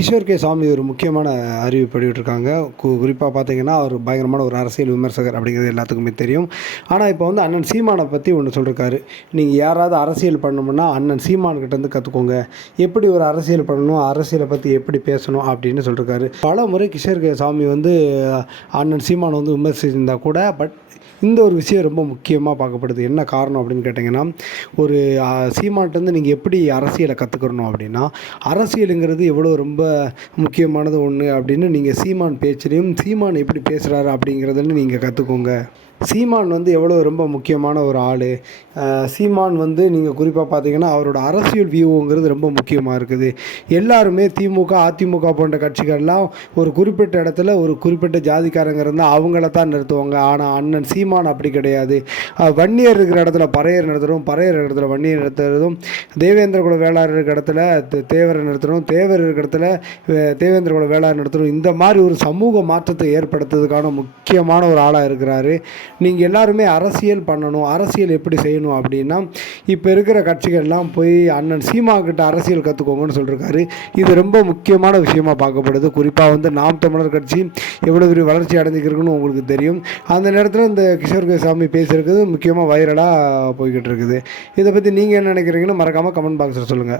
Kishore K சாமி ஒரு முக்கியமான அறிவிப்பு வெளியிட்டிருக்காங்க கு குறிப்பாக பார்த்தீங்கன்னா அவர் பயங்கரமான ஒரு அரசியல் விமர்சகர் அப்படிங்கிறது எல்லாத்துக்குமே தெரியும். ஆனால் இப்போ வந்து அண்ணன் சீமானை பற்றி ஒன்று சொல்லியிருக்காரு நீங்கள் யாராவது அரசியல் பண்ணணும்னா அண்ணன் சீமான் கற்றுக்கோங்க எப்படி ஒரு அரசியல் பண்ணணும் அரசியலை பற்றி எப்படி பேசணும் அப்படின்னு சொல்லியிருக்காரு பல முறை கிஷோர் கே சாமி வந்து அண்ணன் சீமானை வந்து விமர்சிச்சிருந்தா கூட பட் இந்த ஒரு விஷயம் ரொம்ப முக்கியமாக பார்க்கப்படுது. என்ன காரணம் அப்படின்னு கேட்டிங்கன்னா ஒரு சீமான்ட்டேருந்து நீங்கள் எப்படி அரசியலை கற்றுக்கணும் அப்படின்னா அரசியலுங்கிறது எவ்வளோ ரொம்ப முக்கியமானது ஒன்று அப்படின்னு நீங்கள் சீமான் பேச்சுலேயும் சீமான் எப்படி பேசுகிறாரு அப்படிங்கிறதுன்னு நீங்கள் கற்றுக்கோங்க சீமான் வந்து எவ்வளோ ரொம்ப முக்கியமான ஒரு ஆள். சீமான் வந்து நீங்கள் குறிப்பாக பார்த்தீங்கன்னா அவரோட அரசியல் வியூங்கிறது ரொம்ப முக்கியமாக இருக்குது. எல்லாருமே திமுக அதிமுக போன்ற கட்சிகள்லாம் ஒரு குறிப்பிட்ட இடத்துல ஒரு குறிப்பிட்ட ஜாதிக்காரங்க இருந்தால் அவங்கள தான் நிறுத்துவாங்க. ஆனால் அண்ணன் சீமான் அப்படி கிடையாது. வன்னியர் இருக்கிற இடத்துல பறையர் நிறுத்துறதும் பறையர் இடத்துல வன்னியர் நிறுத்துறதும் தேவேந்திர குல வேளாளர் இருக்கிற இடத்துல தேவரை நிறுத்தணும் தேவர் இருக்கிற இடத்துல தேவேந்திர குல வேளாளர் நிறுத்தணும். இந்த மாதிரி ஒரு சமூக மாற்றத்தை ஏற்படுத்துறதுக்கான முக்கியமான ஒரு ஆளாக இருக்கிறாரு. நீங்கள் எல்லாருமே அரசியல் பண்ணணும் அரசியல் எப்படி செய்யணும் அப்படின்னா இப்போ இருக்கிற கட்சிகள்லாம் போய் அண்ணன் சீமா கிட்ட அரசியல் கற்றுக்கோங்கன்னு சொல்லியிருக்காரு இது ரொம்ப முக்கியமான விஷயமா பார்க்கப்படுது. குறிப்பாக வந்து நாம் தமிழர் கட்சி எவ்வளோ பெரிய வளர்ச்சி அடைஞ்சிருக்குன்னு உங்களுக்கு தெரியும். அந்த நேரத்தில் இந்த கிஷோர் சாமி பேசியிருக்கிறது முக்கியமாக வைரலாக போய்கிட்டு இருக்குது. இதை பற்றி நீங்கள் என்ன நினைக்கிறீங்கன்னு மறக்காமல் கமெண்ட் பாக்ஸில் சொல்லுங்கள்